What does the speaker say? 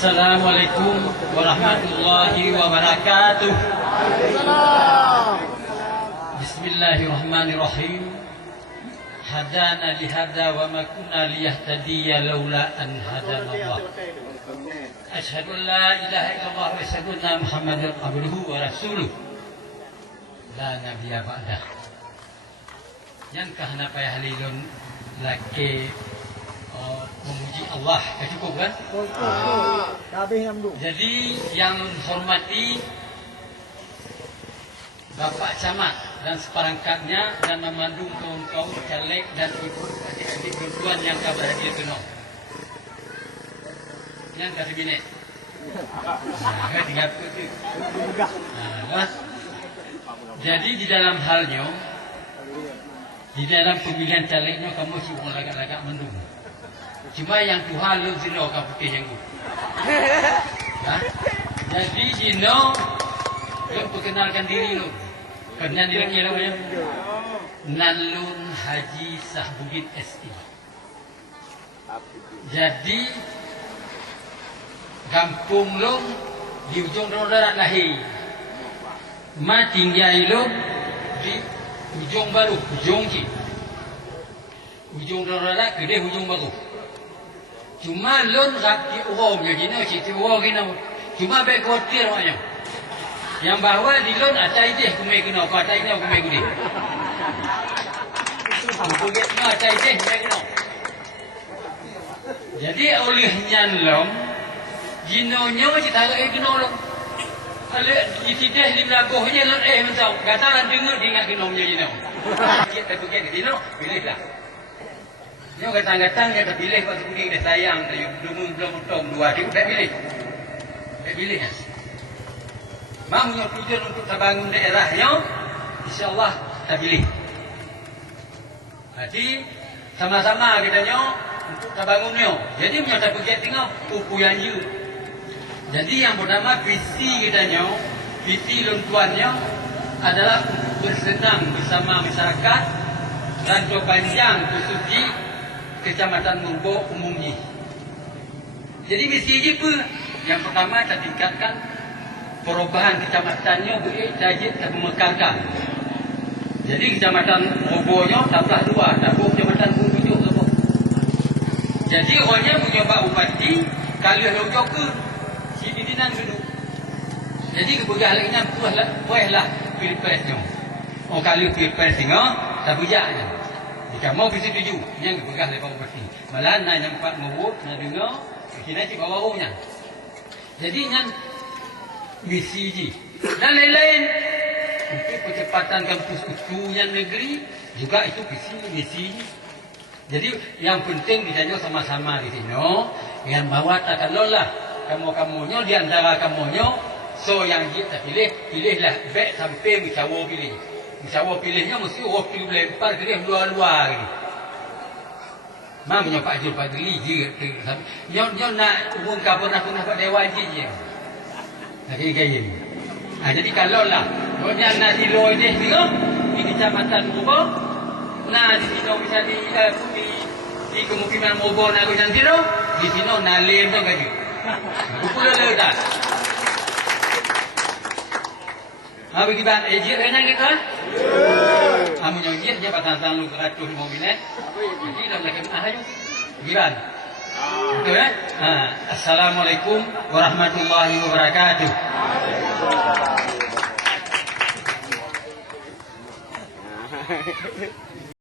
Assalamualaikum warahmatullahi wabarakatuh. Bismillahirrahmanirrahim. Hadana lihada wa ma kunna liyahtadiya laula an hadana Allah. Asyhadu an la ilaha illallah wa asyhadu anna Muhammadan abduhu wa rasuluh. La nabiyya ba'dah. Yang kahana payah halilun laki memuji Allah, cukup kan? Jadi yang hormati Bapak Camat dan seperangkatnya dan memandu kaum-kaum caleg dan ibu adik-adik perempuan yang berhadir itu yang kasih bini. Nah, tinggal itu. Nah, jadi di dalam halnya, di dalam pemilihan calegnya kamu sih mau lagak-lagak mendung. Cuma yang Tuhan lu zino kau putih yang itu. Jadi zino lu perkenalkan diri lu. Kenal diri lu ya. Nalun Haji Sahbudin SI. Jadi kampung lu di ujung darat lahir. Ma tinggal lu di ujung baru, ujung ji. Ujung darat gede ujung baru. Cuma lon sakti uang je gini, cerita uang gini. Cuma baik khawatir maknya. Yang bahawa di lon acai deh kumai kena, acai ni kumai gini. Kuget ni acai deh kumai kena. Jadi olehnya lom, ginonya cerita lagi kena lom. Kalau cerita di belakangnya lon mentau, kata lan dengar dia ingat kena gino. Kita kuget gino, pilihlah. Dia datang-datang dia terpilih waktu kuning dia sayang dia belum potong dua dia tak pilih. Tak pilih. Mamunya tujuan untuk terbangun daerahnya insya-Allah tak pilih. Jadi sama-sama kitanya untuk terbangunnya. Jadi punya tak pergi tengok ukuran you. Jadi yang pertama visi kitanya, visi lentuannya adalah untuk bersenang bersama masyarakat dan panjang khususnya Kecamatan Murbo umumnya. Jadi misi ini pun yang pertama kita tingkatkan perubahan kecamatannya berjaya memekarkan. Jadi kecamatan Murbo-nya tambah dua, tambah kecamatan Murbo. Jadi orangnya punya Pak Bupati kali lojok ke si pimpinan dulu. Jadi kebegalannya puahlah pilpresnya. Oh kali pilpresnya tak bujaknya. Jika mau bisa tuju, yang dipegang oleh Pak Bupati. Malah nak nampak ngurut, nak dengar, kena cik bawa-bawanya. Jadi yang misi ini. Dan lain-lain. Untuk percepatan kampus utuhnya negeri, juga itu misi. Jadi yang penting ditanya sama-sama di sini. Yang bawa tak kalaulah kamu-kamunya, di antara kamunya, so yang kita pilihlah baik sampai musyawarah pilih. Musyawarah pilihnya mesti orang pilih lempar ke dia luar-luar ni. Mamanya Pak Jul Pak Geli je. Nyo nak ungkap pernah Pak Dewan je. Nak kaya-kaya ni. Jadi kalau lah. Yang nak di luar ni tengok. Di kecamatan Murbo. Nah di sini bisa di kemukiman Murbo nak kena sini. Di sini nak lem tu kaya. Kupula le tak. Bagi kita ejir kena kita. Kamu nyongir dia patang lu keracuh mobilnya. Jadi dalam lagi ahayu. Giran. Betul ya? Assalamualaikum warahmatullahi wabarakatuh.